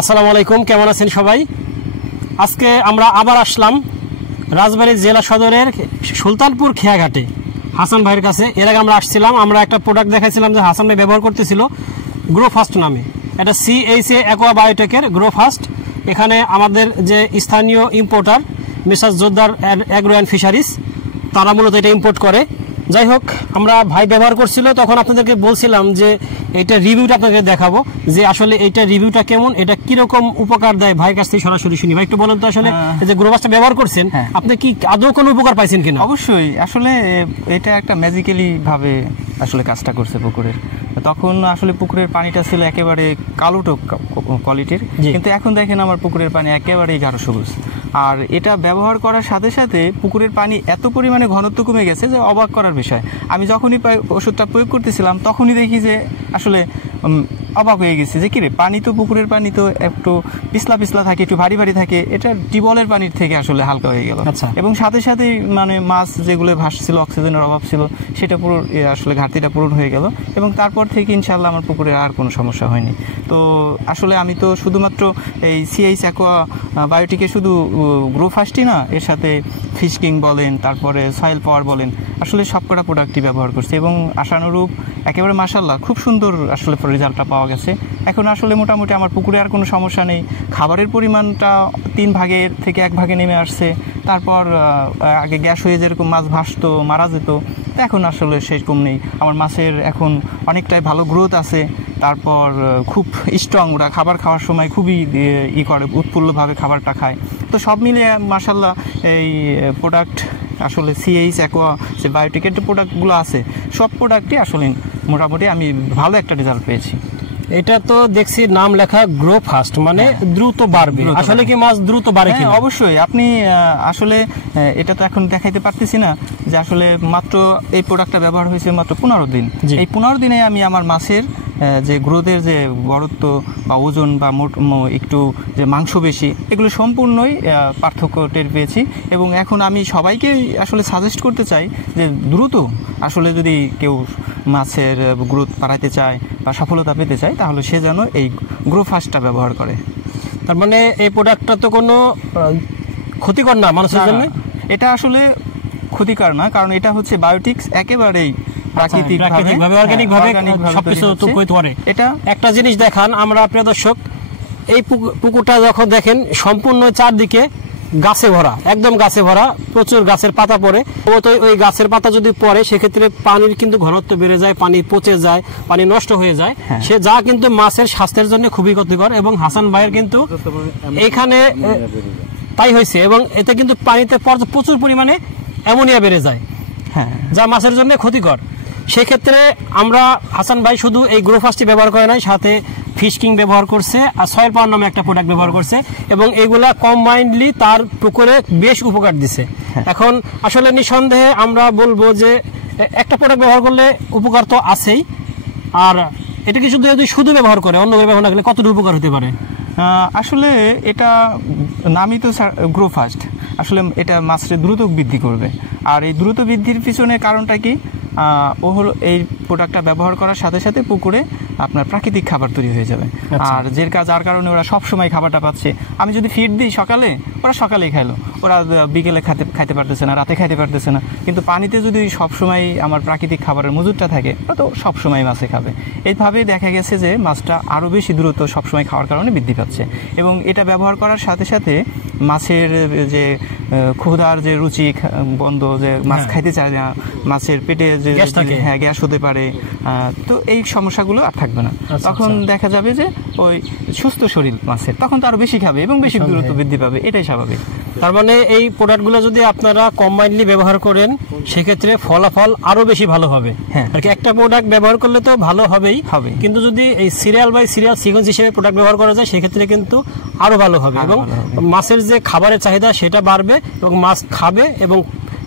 আসসালামু আলাইকুম, কেমন আছেন সবাই? আজকে আমরা আবার আসলাম রাজবাড়ী জেলা সদরের সুলতানপুর খেয়াঘাটে হাসান ভাইয়ের কাছে। এর আগে আমরা আসছিলাম, আমরা একটা প্রোডাক্ট দেখাইছিলাম যে হাসান ভাই ব্যবহার করতেছিল, গ্রো ফাস্ট নামে। এটা CHA অ্যাকোয়া বায়োটেকের গ্রো ফাস্ট। এখানে আমাদের যে স্থানীয় importer Mrs Joddar agro and fisheries, তারা মূলত এটা ইম্পোর্ট করে। যাই হোক, আমরা ভাই ব্যবহার করছিল, তখন আপনাদেরকে বলছিলাম যে এটা রিভিউটা আপনাকে দেখাবো যে আসলে এইটা রিভিউটা কেমন, এটা কিরকম উপকার দেয়। ভাইয়ের কাছ থেকে সরাসরি শুনি। ভাই একটু বলেন তো, আসলে এই যে গ্রোবাসটা ব্যবহার করছেন, আপনি কি আদৌ কোনো উপকার পাইছেন কিনা? অবশ্যই, আসলে এটা একটা ম্যাজিক্যালি ভাবে আসলে কাজটা করছে পুকুরের। তখন আসলে পুকুরের পানিটা ছিল একেবারে কালোটো কোয়ালিটির, কিন্তু এখন দেখেন আমার পুকুরের পানি একেবারেই গাঢ় সবুজ। আর এটা ব্যবহার করার সাথে সাথে পুকুরের পানি এত পরিমাণে ঘনত্ব কমে গেছে যে অবাক করার বিষয়। আমি যখনই ওষুধটা প্রয়োগ করতেছিলাম তখনই দেখি যে আসলে অবাক হয়ে গেছে যে কিরে, পানি তো পুকুরের পানি তো একটু পিছলা পিছলা থাকে, একটু ভারী ভারী থাকে, এটা টিউবওয়েলের পানির থেকে আসলে হালকা হয়ে গেল। এবং সাথে সাথে মানে মাছ যেগুলো ভাসছিল, অক্সিজেনের অভাব ছিল, সেটা পুরো আসলে ঘাটতিটা পূরণ হয়ে গেল। এবং তারপর থেকে ইনশাআল্লাহ আমার পুকুরে আর কোনো সমস্যা হয়নি। তো আসলে আমি তো শুধুমাত্র এই CHA অ্যাকোয়া বায়োটিকে শুধু গ্রো ফাস্টই না, এর সাথে ফিশ কিং বলেন, তারপরে সয়েল পাওয়ার বলেন, আসলে সবকটা প্রোডাক্টই ব্যবহার করছি এবং আশানুরূপ একেবারে মাশাআল্লাহ খুব সুন্দর আসলে রেজাল্টটা পাওয়া গেছে। এখন আসলে মোটামুটি আমার পুকুরে আর কোনো সমস্যা নেই। খাবারের পরিমাণটা 3 ভাগের থেকে 1 ভাগে নেমে আসছে। তারপর আগে গ্যাস হয়ে যেরকম মাছ ভাসতো, মারা যেত, এখন আসলে সেরকম নেই। আমার মাছের এখন অনেকটাই ভালো গ্রোথ আছে। তারপর খুব স্ট্রং, ওরা খাবার খাওয়ার সময় খুবই করে, উৎফুল্লভাবে খাবারটা খায়। তো সব মিলিয়ে মাশাআল্লাহ এই প্রোডাক্ট আসলে CHA অ্যাকোয়া যে বায়োটিকের যে প্রোডাক্টগুলো আছে, সব প্রোডাক্টই আসলে মোটামুটি আমি ভালো একটা রেজাল্ট পেয়েছি। এটা তো দেখছি নাম লেখা গ্রো ফাস্ট, মানে দ্রুত বাড়বে। আসলে কি মাছ দ্রুত বাড়ে কি? অবশ্যই। আপনি আসলে এটা তো এখন দেখাইতে পারতেছি না যে আসলে মাত্র এই প্রোডাক্টটা ব্যবহার হয়েছে মাত্র 15 দিন। এই 15 দিনে আমি আমার মাছের যে গ্রোথের যে বড়ত্ব বা ওজন বা একটু যে মাংস বেশি, এগুলো সম্পূর্ণই পার্থক্য টের পেয়েছি। এবং এখন আমি সবাইকে আসলে সাজেস্ট করতে চাই যে দ্রুত আসলে যদি কেউ মাছের গ্রোথ বাড়াতে চায় বা সফলতা পেতে চায়, তাহলে সে যেন এই গ্রো ফাস্টটা ব্যবহার করে। তার মানে এই প্রোডাক্টটা তো কোনো ক্ষতিকর না মানুষের জন্য? এটা আসলে ক্ষতিকর না, কারণ এটা হচ্ছে বায়োটিক্স, একেবারেই প্রাকৃতিকভাবে অর্গানিকভাবে সবকিছু তৈরি করে। এটা একটা জিনিস দেখান আমরা প্রিয় দর্শক, এই পুকুরটা যখন দেখেন সম্পূর্ণ চারদিকে গাছে ভরা, একদম গাছে ভরা, প্রচুর গাছের পাতা পড়ে। ওই গাছের পাতা যদি পড়ে সেক্ষেত্রে পানির কিন্তু ঘনত্ব বেড়ে যায়, পানি পচে যায়, পানি নষ্ট হয়ে যায়, সে যা কিন্তু মাছের স্বাস্থ্যের জন্য খুবই ক্ষতিকর। এবং হাসান ভাইয়ের কিন্তু এখানে তাই হয়েছে, এবং এতে কিন্তু পানিতে প্রচুর পরিমাণে অ্যামোনিয়া বেড়ে যায়, যা মাছের জন্য ক্ষতিকর। সেক্ষেত্রে আমরা হাসান ভাই শুধু এই গ্রো ফাস্টই ব্যবহার করে নাই, সাথে ফিশ কিং ব্যবহার করছে আর সয়েল পাওয়ার নামে একটা প্রোডাক্ট ব্যবহার করছে, এবং এইগুলা কম্বাইন্ডলি তার পুকুরে বেশ উপকার দিছে। এখন আসলে নিঃসন্দেহে আমরা বলবো যে একটা প্রোডাক্ট ব্যবহার করলে উপকার তো আছেই, আর এটা কি শুধু ব্যবহার করে, অন্য ব্যবহার না করলে কতটুকু উপকার হতে পারে? আসলে এটা নামই তো গ্রো ফাস্ট, আসলে এটা মাছের দ্রুত বৃদ্ধি করবে। আর এই দ্রুত বৃদ্ধির পিছনে কারণটা কি? ও হলো এই প্রোডাক্টটা ব্যবহার করার সাথে সাথে পুকুরে আপনার প্রাকৃতিক খাবার তৈরি হয়ে যাবে। আর যার কারণে ওরা সব সময় খাবারটা পাচ্ছে। আমি যদি ফিড দিই সকালে, ওরা সকালেই খাইলো, ওরা বিকেলে খাইতে পারতেছে না, রাতে খাইতে পারতেছে না। কিন্তু পানিতে যদি সব সময় আমার প্রাকৃতিক খাবারের মজুদটা থাকে, ওরা তো সব সময় মাছে খাবে। এইভাবেই দেখা গেছে যে মাছটা আরও বেশি দ্রুত সবসময় খাওয়ার কারণে বৃদ্ধি পাচ্ছে। এবং এটা ব্যবহার করার সাথে সাথে মাছের যে ক্ষুধার যে রুচি বন্ধ, যে মাছ খাইতে চায় না, মাছের পেটে যে গ্যাস হতে পারে, তো এই সমস্যাগুলো আর থাকবে না। তখন দেখা যাবে যে ওই সুস্থ শরীর মাছের, তখন তো আরো বেশি খাবে এবং বেশি দূরত্ব বৃদ্ধি পাবে, এটাই স্বাভাবিক। তার মানে এই প্রোডাক্টগুলো যদি আপনারা কম্বাইনলি ব্যবহার করেন সেক্ষেত্রে ফলাফল আরো বেশি ভালো হবে। একটা প্রোডাক্ট ব্যবহার করলে তো ভালো হবেই, কিন্তু যদি এই সিরিয়াল বাই সিরিয়াল সিকোয়েন্স হিসেবে প্রোডাক্ট ব্যবহার করা যায় সেক্ষেত্রে কিন্তু আরো ভালো হবে, এবং মাছের যে খাবারের চাহিদা সেটা বাড়বে এবং মাছ খাবে এবং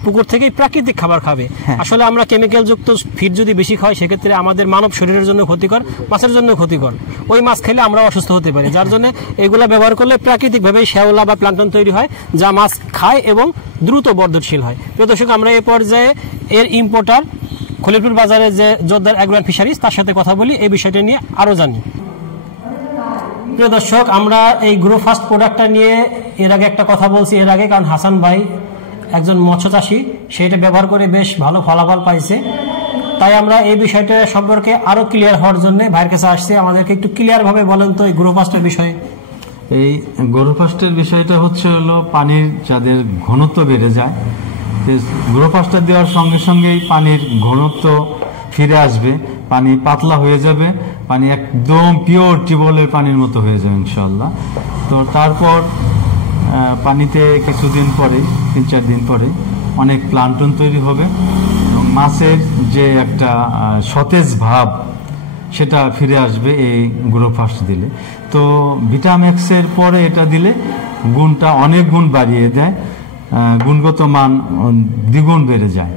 পুকুর থেকেই প্রাকৃতিক খাবার খাবে। আসলে আমরা কেমিক্যাল যুক্ত ফিড যদি বেশি খাই সেক্ষেত্রে আমাদের মানব শরীরের জন্য ক্ষতিকর, মাছের জন্য ক্ষতিকর। ওই মাছ খেলে আমরা অসুস্থ হতে পারি, যার জন্য এগুলা ব্যবহার করলে প্রাকৃতিকভাবে শ্যাওলা বা প্লাঙ্কটন তৈরি হয় যা মাছ খায় এবং দ্রুত বর্ধনশীল হয়। প্রিয় দর্শক, আমরা এই পর্যায়ে এর ইম্পোর্টার খলিলপুর বাজারে যে জোদ্দার অ্যাগ্রো অ্যান্ড ফিশারিজ, তার সাথে কথা বলি, এই বিষয়টা নিয়ে আরো জানি। প্রিয় দর্শক, আমরা এই গ্রো ফাস্ট প্রোডাক্টটা নিয়ে এর আগে একটা কথা বলছি এর আগে, কারণ হাসান ভাই একজন মৎস্য চাষী, সেটা ব্যবহার করে বেশ ভালো ফলাফল পাইছে। তাই আমরা এই বিষয়টা সম্পর্কে আরো ক্লিয়ার হওয়ার জন্য ভাইয়ের কাছে আসছি। আমাদেরকে একটু ক্লিয়ার ভাবে বলেন তো এই গ্রো ফাস্টের বিষয়ে। এই গ্রো ফাস্টের বিষয়টা হচ্ছে হলো পানির যাদের ঘনত্ব বেড়ে যায়, গ্রো ফাস্টটা দেওয়ার সঙ্গে সঙ্গেই পানির ঘনত্ব ফিরে আসবে, পানি পাতলা হয়ে যাবে, পানি একদম পিওর টিউবওয়েলের পানির মতো হয়ে যাবে ইনশাআল্লাহ। তো তারপর পানিতে কিছুদিন পরে 3-4 দিন পরে অনেক প্লান্টন তৈরি হবে এবং মাছের যে একটা সতেজ ভাব সেটা ফিরে আসবে এই গ্রো ফাস্ট দিলে। তো ভিটাম্যাক্সের পরে এটা দিলে গুণটা অনেক গুণ বাড়িয়ে দেয়, গুণগত মান দ্বিগুণ বেড়ে যায়।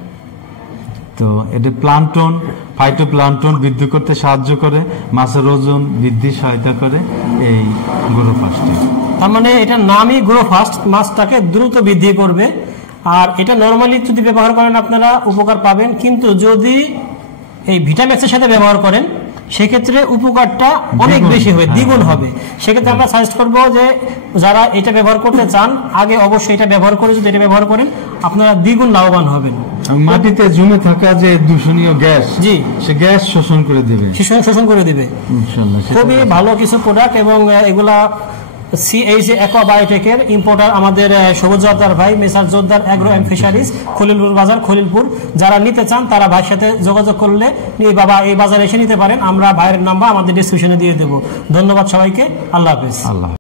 তো এটা প্লান্টন, ফাইটোপ্লান্টন বৃদ্ধি করতে সাহায্য করে, মাছের ওজন বৃদ্ধি সহায়তা করে এই গ্রো ফাস্টে। তার মানে এটা নামই গ্রো ফাস্ট, মাছটাকে দ্রুত বৃদ্ধি করবে। আর এটা নর্মালি যদি ব্যবহার করেন আপনারা উপকার পাবেন, কিন্তু যদি এই ভিটামিক্সের সাথে ব্যবহার করেন সেক্ষেত্রে উপকারটা অনেক বেশি হবে, দ্বিগুণ হবে। সেক্ষেত্রে আমরা সাজেস্ট করবো যে যারা এটা ব্যবহার করতে চান আগে অবশ্যই এটা ব্যবহার করে, যদি এটা ব্যবহার করেন আপনারা দ্বিগুণ লাভবান হবেন। মাটিতে জমে থাকা যে দূষণীয় গ্যাস, জি, সে গ্যাস শোষণ করে দেবে, শোষণ করে দেবে ইনশাআল্লাহ। খুবই ভালো কিছু প্রোডাক্ট, এবং এগুলা সিএইচ অ্যাকোয়াবায়োটেকের ইম্পোর্টার আমাদের সবুজ জোরদার ভাই, মেসার জোরদার অ্যাগ্রো অ্যান্ড ফিশারিজ, খলিলপুর বাজার, খলিলপুর। যারা নিতে চান তারা ভাইয়ের সাথে যোগাযোগ করলে বাবা এই বাজারে এসে নিতে পারেন। আমরা ভাইয়ের নাম্বার আমাদের ডিসক্রিপশনে দিয়ে দেবো। ধন্যবাদ সবাইকে, আল্লাহ হাফেজ। আল্লাহ।